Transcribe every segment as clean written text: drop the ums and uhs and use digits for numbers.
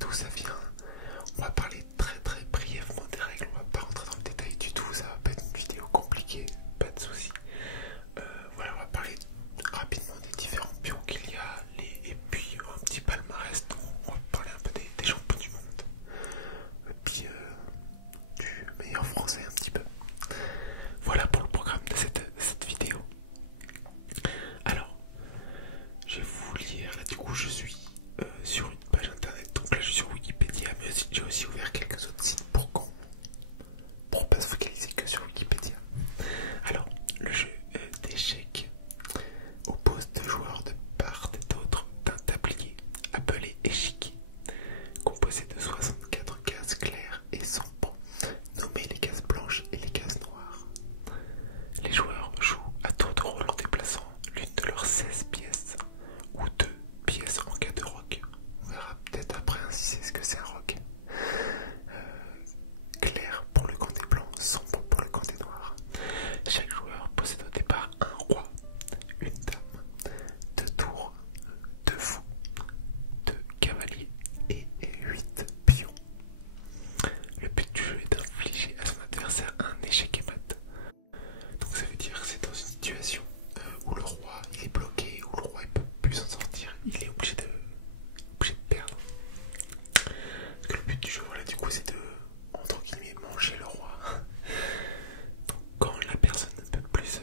D'où ça vient. On va parler très très brièvement des règles, on va pas rentrer dans le détail du tout, ça va pas être une vidéo compliquée, pas de soucis. Voilà, on va parler rapidement des différents pions qu'il y a, et puis un petit palmarès, on va parler un peu des champions du monde, et puis du meilleur français un petit peu. Voilà pour le programme de cette vidéo. Alors, je vais vous lire, là du coup je suis sur une page internet, donc là je suis sur Wikipédia, mais j'ai aussi ouvert quelques autres sites pour pas se focaliser que sur Wikipédia. Alors, le jeu d'échecs oppose deux joueurs de part et d'autre d'un tablier appelé échiquier, composé de 64 cases claires et sombres, nommées les cases blanches et les cases noires. Les joueurs jouent à tour de rôle en déplaçant l'une de leurs 16 pièces ou 2 pièces en cas de rock. On verra peut-être après si c'est ce que c'est un rock. Clair pour le camp des blancs, sombre pour le camp des noirs. Chaque joueur possède au départ un roi, une dame, deux tours, deux fous, deux cavaliers et 8 pions. Le but du jeu est d'infliger à son adversaire un échec et mat. Donc ça veut dire que c'est dans une situation où le roi il est bloqué, où le roi il peut plus s'en sortir, il est obligé de perdre. Parce que le but du jeu, voilà, du coup, c'est de, entre guillemets, manger le roi. Donc, quand la personne ne peut plus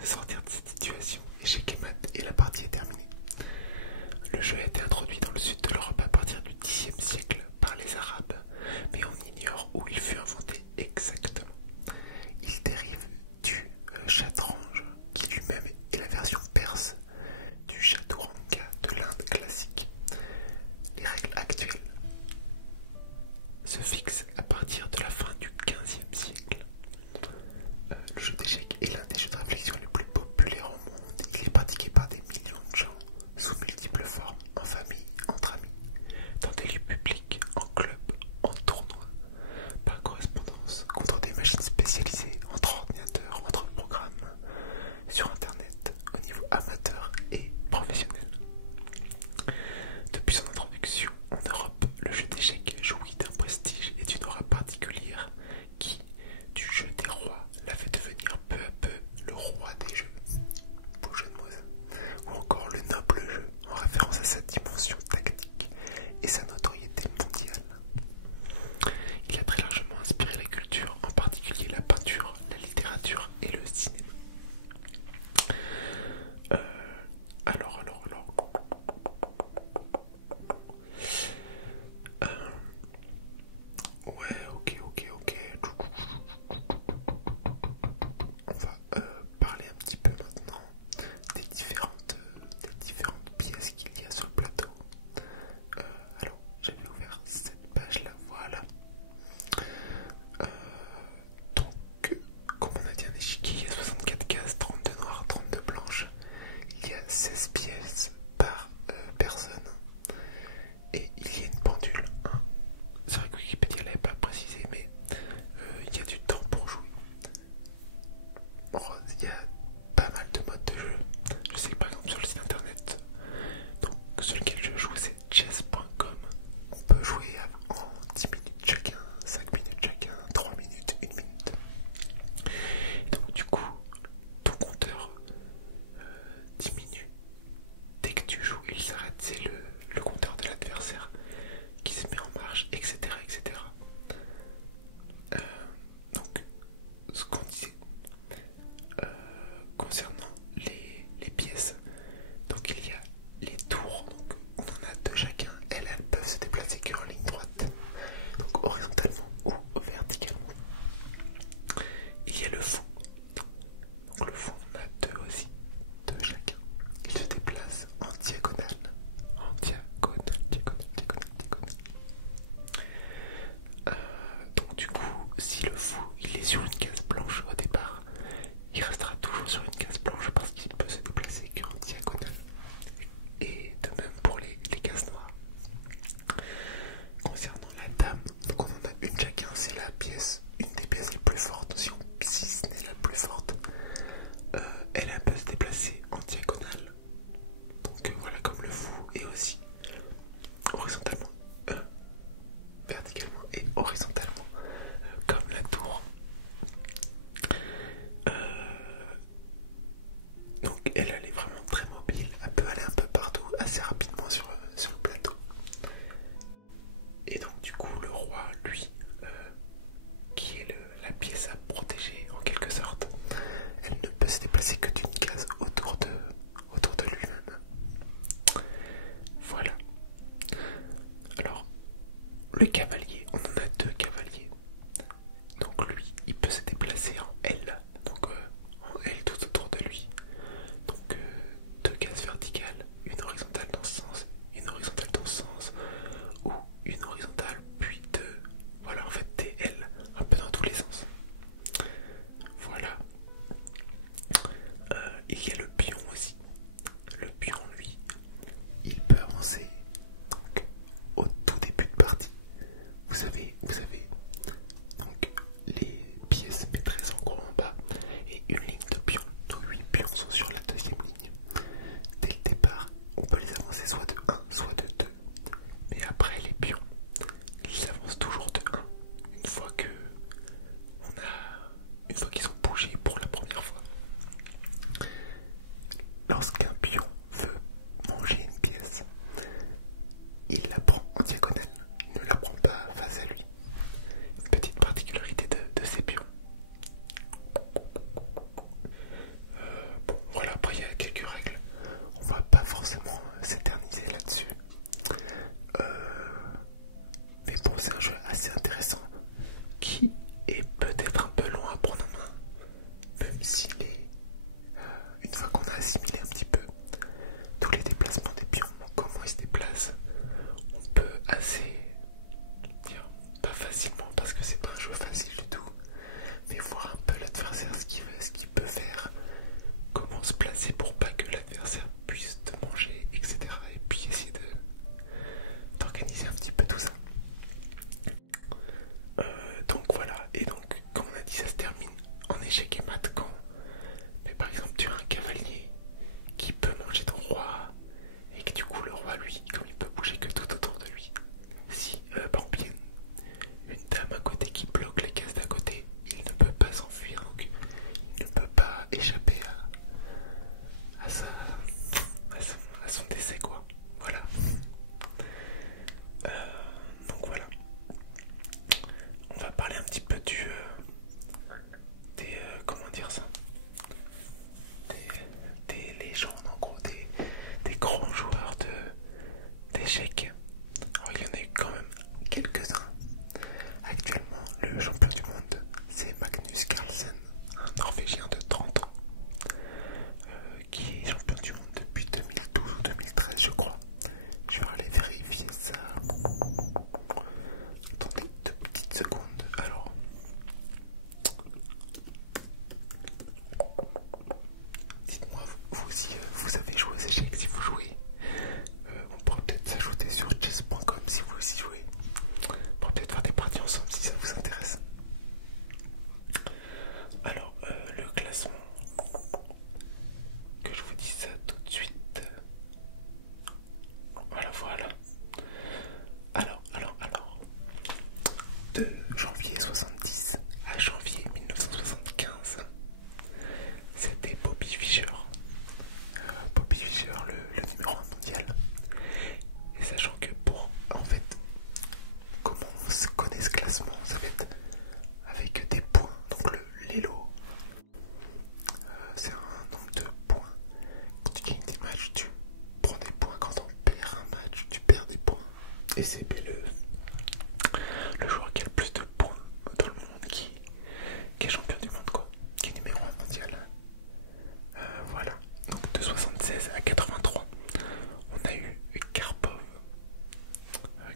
se sortir de cette situation, échec et mat, et la partie est terminée. Le jeu a été introduit dans le sud de l'Europe à partir du Xe siècle par les Arabes, mais on ignore où il fut inventé exactement. Il dérive du chatranj, qui lui-même est la version perse du chaturanga de l'Inde classique. Les règles actuelles se fixent à partir de la fin du XVe siècle. Le jeu d'échecs est l'un des jeux de réflexion les plus populaires au monde. Il est pratiqué par des millions de gens sous multiples formes, en famille, entre amis, dans des lieux publics, en club, en tournoi, par correspondance, contre des machines spécialisées, entre ordinateurs, entre programmes, sur internet, au niveau amateur et professionnel. Depuis son introduction en Europe, le jeu d'échecs jouit d'un prestige et d'une aura particulière qui, du jeu des rois, l'a fait devenir peu à peu le roi des jeux. Beau jeu de mots. Ou encore le noble jeu, en référence à sa dimension tactique et sa notoriété mondiale. Il a très largement inspiré la culture, en particulier la peinture, la littérature et le cinéma. Alors. Ouais, ok. On va parler un petit peu maintenant des différentes pièces qu'il y a sur le plateau. Alors, j'avais ouvert cette page-là, voilà. Donc, comme on a dit, un échiquier, il y a 64 cases, 32 noires, 32 blanches. Il y a 16 pièces par personne. Et il y a une pendule. Hein. C'est vrai que Wikipédia l'avait pas précisé, mais il y a du temps pour jouer. Bon, il y a pas mal de modes de jeu. Je sais que par exemple sur le site internet, donc, sur lequel je joue, c'est chess.com. On peut jouer en 10 minutes chacun, 5 minutes chacun, 3 minutes, 1 minute. Et donc du coup, ton compteur diminue. Dès que tu joues, il s'arrête. C'est le compteur de l'adversaire qui se met en marche, etc. Donc, ce qu'on disait concernant les pièces, donc il y a les tours, donc on en a deux chacun, elles peuvent se déplacer qu'en ligne droite, donc horizontalement ou verticalement. Il y a le fou, donc le fou on a deux aussi, deux chacun, il se déplace en diagonale. Donc du coup, si le fou il est sur une case blanche au départ, il restera toujours sur une case blanche parce qu'il peut se déplacer qu'en diagonale. Et de même pour les cases noires. Concernant la dame, donc on en a une chacun, c'est la pièce, une des pièces les plus fortes, si ce n'est la plus forte. Elle peut se déplacer en diagonale. Donc voilà, comme le fou, et aussi horizontalement. le cavalier, on en a deux cavaliers. Donc lui, il peut se déplacer en L, donc en L tout autour de lui. Donc deux cases verticales, une horizontale dans ce sens, une horizontale dans ce sens, ou une horizontale puis deux. Voilà, en fait des L, un peu dans tous les sens. Voilà. Il y a le pion aussi. Le pion, lui, il peut avancer donc, au tout début de partie. Vous avez donc les pièces maîtresses en gros en bas et une ligne de pions. Donc 8 pions sont sur la deuxième ligne. Dès le départ, on peut les avancer soit de 1, soit de 2. Mais après les pions, ils avancent toujours de 1. Une fois qu'ils ont bougé pour la première fois. Lorsqu'un pion veut manger une pièce, il la prend en diagonale, il ne la prend pas face à lui. Une petite particularité de ces pions. Bon, voilà, après il y a quelques règles. On va pas forcément s'éterniser là-dessus. Mais bon, c'est un jeu assez intéressant qui est peut-être un peu long à prendre en main, même s'il est, une fois qu'on a assimilé un petit peu tous les déplacements des pions, comment ils se déplacent, on peut assez dire, pas facilement parce que c'est pas un jeu facile du tout, mais voir un peu l'adversaire, ce qu'il peut faire, comment se placer pour pas que l'adversaire puisse te manger, etc. Et puis essayer d'organiser un petit peu tout ça. Donc voilà, et donc comme on a dit, ça se termine en échec et mat quand, mais par exemple tu as un cavalier qui peut manger ton roi et que du coup le roi lui, comme il peut bouger que tout autour de lui, si par exemple il y a une dame à côté qui bloque les cases d'à côté, il ne peut pas s'enfuir, donc il ne peut pas échapper à son décès quoi, voilà. Donc voilà. On va parler un petit peu comment dire ça, des légendes en gros, des grands joueurs d'échecs. Alors il y en a eu quand même quelques-uns. Actuellement, le champion du monde, c'est Magnus Carlsen, un Norvégien de 30 ans, qui est champion du monde depuis 2012 ou 2013 je crois. Je vais aller vérifier ça. Attendez 2 petites secondes. Alors, dites-moi vous si vous avez joué aux échecs, si vous jouez. On pourra peut-être s'ajouter sur chess.com si vous aussi jouez. On pourra peut-être faire des parties ensemble si ça vous intéresse. Alors, le classement, que je vous dis ça tout de suite. Voilà. Alors. De janvier 70 à janvier 1975, c'était Bobby Fischer. Bobby Fischer, le numéro 1 mondial. Et sachant que en fait, comment on se connaît ce classement, ça va être avec des points. Donc l'élo, c'est un nombre de points. Quand tu gagnes des matchs, tu prends des points. Quand on perd un match, tu perds des points. Et c'est le joueur qui a le plus de points dans le monde qui est champion du monde quoi, qui est numéro 1 mondial. Voilà, donc de 76 à 83 on a eu Karpov, un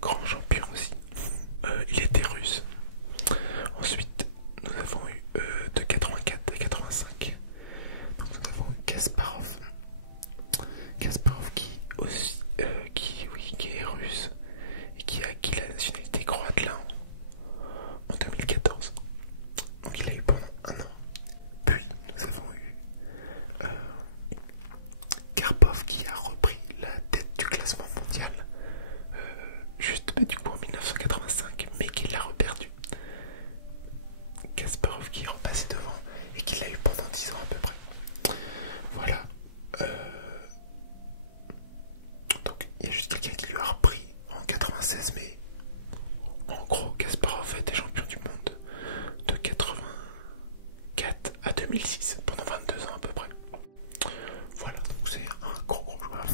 grand champion aussi. Il était russe. Ensuite nous avons eu de 84 à 85, donc nous avons eu Kasparov qui est russe et qui a acquis la nationalité croate là en 2014. Donc il a eu pendant un an. Puis nous avons eu Karpov qui a repris la tête du classement mondial juste du coup en 1985, mais qui l'a reperdu. Kasparov qui est repassé devant et qui l'a eu pendant 10 ans à peu près. Voilà. Donc il y a juste quelqu'un qui lui a repris en 96, mais en gros Kasparov était champion du monde de 84 à 2006 pendant 22 ans à peu près. Voilà, donc c'est un gros joueur.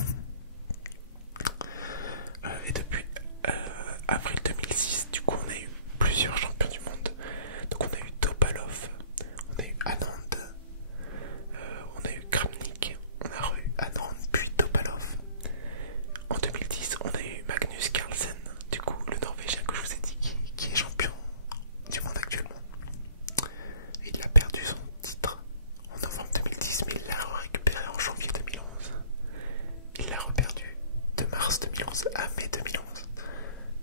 2011 à mai 2011.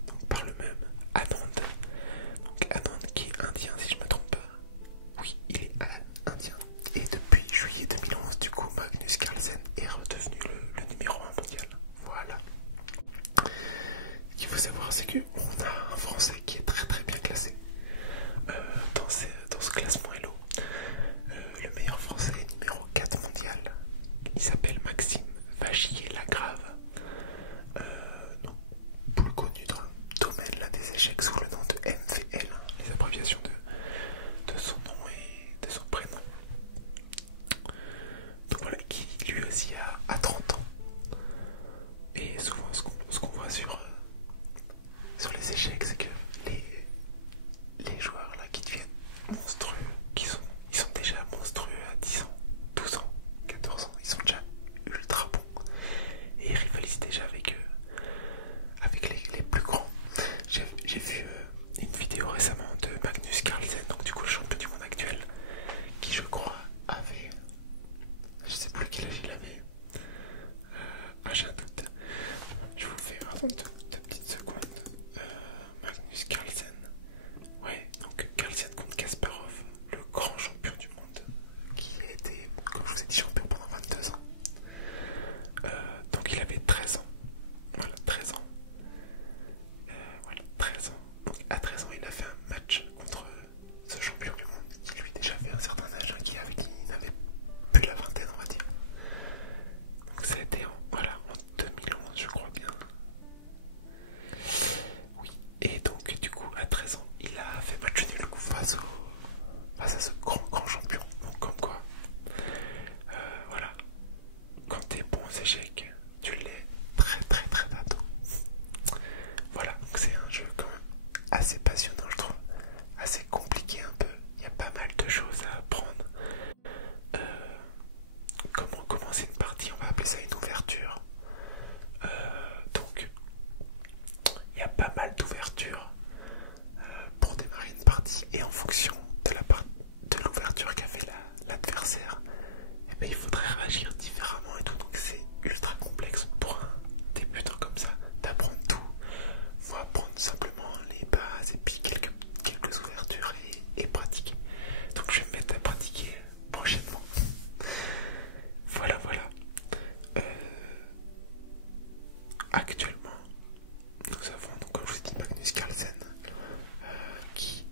Donc par le même Anand. Donc Anand qui est indien si je ne me trompe pas. Oui, il est indien. Et depuis juillet 2011, du coup, Magnus Carlsen est redevenu le numéro 1 mondial. Voilà. Ce qu'il faut savoir, c'est qu'on a un Français qui est très très bien classé dans ce classement Elo. Le meilleur Français est numéro 4 mondial. Il s'appelle Maxime Vachier-Lagrave. Donc, plus connu dans le domaine là, des échecs sous le nom de MVL, hein, les abréviations de son nom et de son prénom. Donc voilà, qui lui aussi a 30 ans. Et souvent, ce qu'on voit sur les échecs, c'est que les joueurs là qui deviennent monstrueux, ils sont déjà monstrueux à 10 ans, 12 ans, 14 ans, ils sont déjà ultra bons. Et ils rivalisent déjà avec les plus grands. J'ai vu une vidéo récemment de Magnus Carlsen, donc du coup le champion du monde actuel, qui je crois avait, je sais plus quel âge il avait, j'ai un doute, je vous fais attendre deux petites secondes. Magnus Carlsen, ouais, donc Carlsen contre Kasparov, le grand champion du monde, qui a été, comme je vous ai dit, champion pendant 22 ans. Donc il avait 13 ans, voilà, 13 ans. Voilà, 13 ans. Donc à 13 ans, il a fait un match contre ce champion du monde qui lui déjà avait un certain âge, hein, qui n'avait plus la vingtaine, on va dire. Donc ça a été en 2011, je crois bien. Oui, et donc du coup, à 13 ans, il a fait match nul face à ce grand champion. Donc comme quoi, voilà, quand t'es bon aux échecs, tu l'es très très très bientôt. Voilà, donc c'est un jeu quand même assez passionnant, je trouve, assez compliqué un peu. Il y a pas mal de choses à apprendre. Comment commencer une partie, on va appeler ça une ouverture. Donc, il y a pas mal d'ouvertures pour démarrer une partie, et en fonction de l'ouverture qu'a fait l'adversaire, eh ben, il faudrait réagir différemment et tout. Donc c'est ultra complexe pour un débutant comme ça d'apprendre tout. Faut apprendre simplement les bases et puis quelques ouvertures et pratiquer. Donc je vais me mettre à pratiquer prochainement. Voilà. Actuellement, nous avons, donc, comme je vous ai dit, Magnus Carlsen qui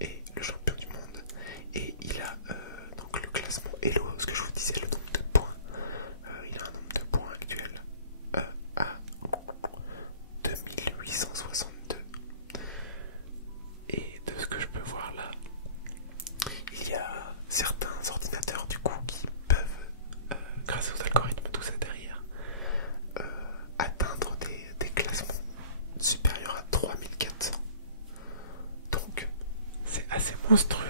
est le champion du monde, et il a donc le classement Elo, ce que je vous disais, le nombre de points. Il a un nombre de points actuel à 2862. Et de ce que je peux voir là, il y a certains ordinateurs du coup qui peuvent, grâce aux algorithmes, tout ça derrière, atteindre des classements supérieurs à 3400. Donc c'est assez monstrueux.